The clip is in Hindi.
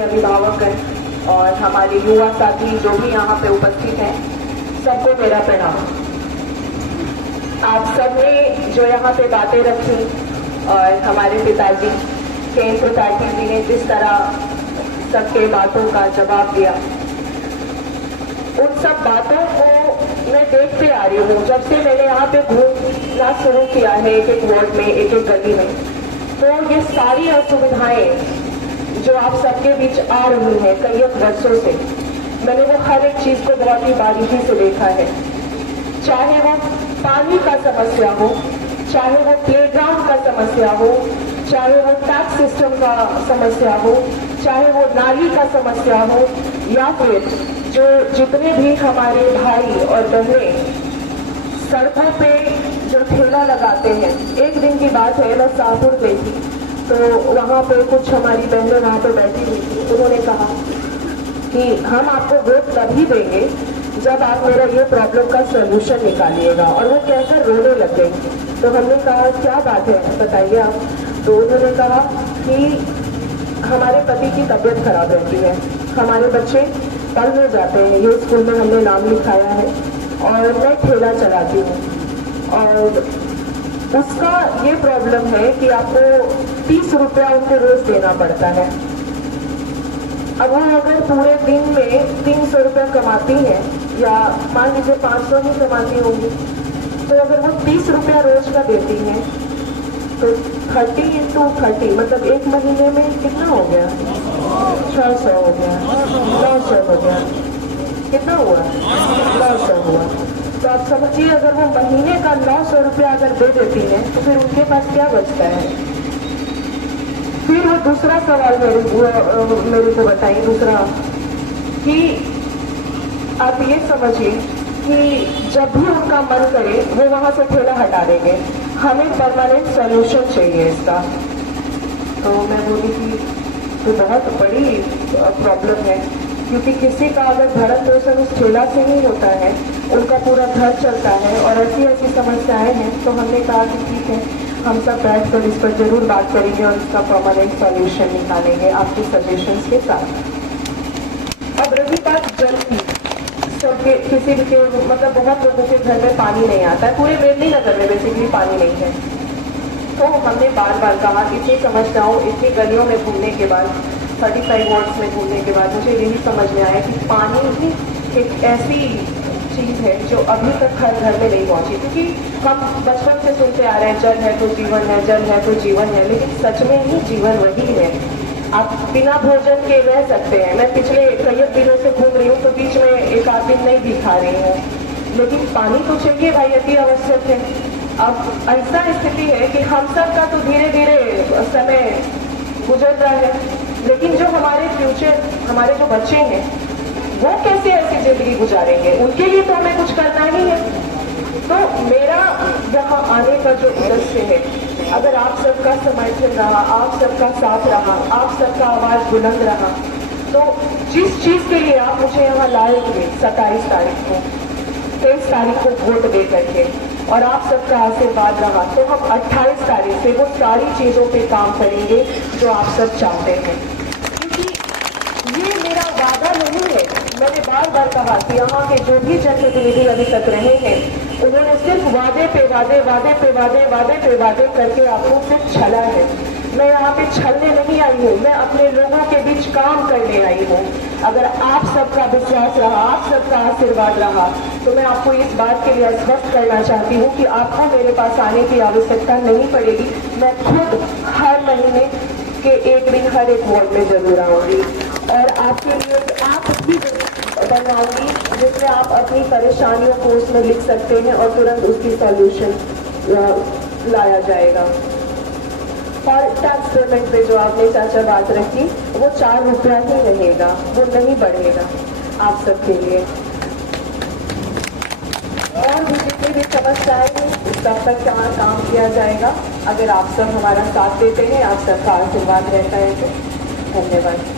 अभिभावकगण और हमारे युवा साथी जो भी यहाँ पे उपस्थित हैं, सबको मेरा प्रणाम। आप सबने जो यहाँ पे बातें रखी और हमारे पिताजी केन त्रिपाठी जी ने जिस तरह सबके बातों का जवाब दिया, उन सब बातों को मैं देखते आ रही हूँ जब से मैंने यहाँ पे घूमना शुरू किया है, एक एक वार्ड में, एक एक गली में। तो ये सारी असुविधाएं जो आप सबके बीच आ रही हैं कई वर्षों से, मैंने वो हर एक चीज को बहुत ही बारीकी से देखा है। चाहे वो पानी का समस्या हो, चाहे वो प्लेग्राउंड का समस्या हो, चाहे वो टैक्स सिस्टम का समस्या हो, चाहे वो नाली का समस्या हो, या फिर जो जितने भी हमारे भाई और बहनें सड़कों पे जो ठेला लगाते हैं। एक दिन की बात है, मैं शाहपुर गई थी, तो वहाँ पे कुछ हमारी बहनें वहाँ पे बैठी हुई थी। उन्होंने कहा कि हम आपको वोट तभी देंगे जब आप मेरा ये प्रॉब्लम का सलूशन निकालिएगा, और वो कहकर रोने लग गई। तो हमने कहा क्या बात है बताइए आप। तो उन्होंने कहा कि हमारे पति की तबीयत खराब रहती है, हमारे बच्चे पढ़ने जाते हैं, ये स्कूल में हमने नाम लिखाया है, और मैं ठेला चलाती हूँ, और उसका ये प्रॉब्लम है कि आपको 30 रुपया उनको रोज देना पड़ता है। अब वो अगर पूरे दिन में 300 रुपया कमाती है, या मान लीजिए 500 ही कमाती होंगी, तो अगर वो 30 रुपया रोज का देती है तो 30 into 30 मतलब एक महीने में कितना हो गया? 600 हो गया, 900 हो गया, कितना हुआ? 900 हुआ। तो आप समझिए अगर वो महीने का 900 रुपया अगर दे देती है तो फिर उनके पास क्या बचता है? फिर वो दूसरा सवाल मेरे को बताइए, दूसरा कि आप ये समझिए कि जब भी उनका मन करे वो वहां से ठेला हटा देंगे। हमें परमानेंट सोल्यूशन चाहिए इसका। तो मैं बोली कि तो बहुत बड़ी प्रॉब्लम है, क्योंकि किसी का अगर भरण पोषण उस ठेला से ही होता है, उनका पूरा घर चलता है, और ऐसी ऐसी समस्याएं हैं। तो हमने कहा कि ठीक है, हम सब बैठकर इस पर जरूर बात करेंगे और इसका परमानेंट सॉल्यूशन निकालेंगे आपके सजेशंस के साथ। अब रही बात जल की, सबके किसी भी के मतलब बहुत लोगों के घर में पानी नहीं आता है, पूरे मेदिनीनगर में बेसिकली पानी नहीं है। तो हमने बार बार कहा, इतनी समझता हूँ, इतनी गलियों में घूमने के बाद, 35 वार्ड्स में घूमने के बाद मुझे यही समझ में आया कि पानी ही एक ऐसी चीज है जो अभी तक हर घर में नहीं पहुंची। क्योंकि हम बचपन से सुनते आ रहे हैं जल है तो जीवन है, जल है तो जीवन है, लेकिन सच में ही जीवन वही है। आप बिना भोजन के रह सकते हैं। मैं पिछले कई दिनों से घूम रही हूँ, तो बीच में एक आध दिन नहीं भी खा रही हूँ, लेकिन पानी तो चाहिए भाई, अति आवश्यक है। अब ऐसा स्थिति है कि हम सब का तो धीरे धीरे समय गुजर रहा है, लेकिन जो हमारे फ्यूचर, हमारे जो बच्चे हैं, वो कैसे ऐसी जिंदगी गुजारेंगे? उनके लिए तो हमें कुछ करना ही है। तो मेरा यहाँ आने का जो उद्देश्य है, अगर आप सबका समर्थन रहा, आप सबका साथ रहा, आप सबका आवाज बुलंद रहा, तो जिस चीज के लिए आप मुझे यहाँ लाएंगे 27 तारीख को, 23 तारीख को वोट दे करके, और आप सबका आशीर्वाद रहा, तो हम 28 तारीख से वो सारी चीजों पे काम करेंगे जो आप सब चाहते हैं। क्योंकि ये मेरा वादा नहीं है। मैंने बार बार कहा कि यहाँ के जो भी जनप्रतिनिधि अभी तक रहे हैं, उन्होंने सिर्फ वादे पे वादे, वादे पे वादे, वादे पे वादे करके आपको सिर्फ छला है। मैं यहाँ पे छलने नहीं आई हूँ, मैं अपने लोगों के बीच काम करने आई हूँ। अगर आप सबका विश्वास रहा, आप सबका आशीर्वाद रहा, तो मैं आपको इस बात के लिए आश्वस्त करना चाहती हूँ कि आपको मेरे पास आने की आवश्यकता नहीं पड़ेगी। मैं खुद हर महीने के एक दिन हर एक वार्ड में जरूर आऊंगी, और आपके लिए आप भी बनवाऊंगी जिसमें आप अपनी परेशानियों को उसमें लिख सकते हैं और तुरंत उसकी सॉल्यूशन लाया जाएगा। और टैक्स पेमेंट पे जो आपने चाचा बात रखी, वो 4 रुपया ही रहेगा, वो नहीं बढ़ेगा आप सबके लिए। और भी जितनी भी समस्याएं हैं सब तक कहाँ काम किया जाएगा, अगर आप सब हमारा साथ देते हैं, आप सबका आशीर्वाद रहता है तो। धन्यवाद।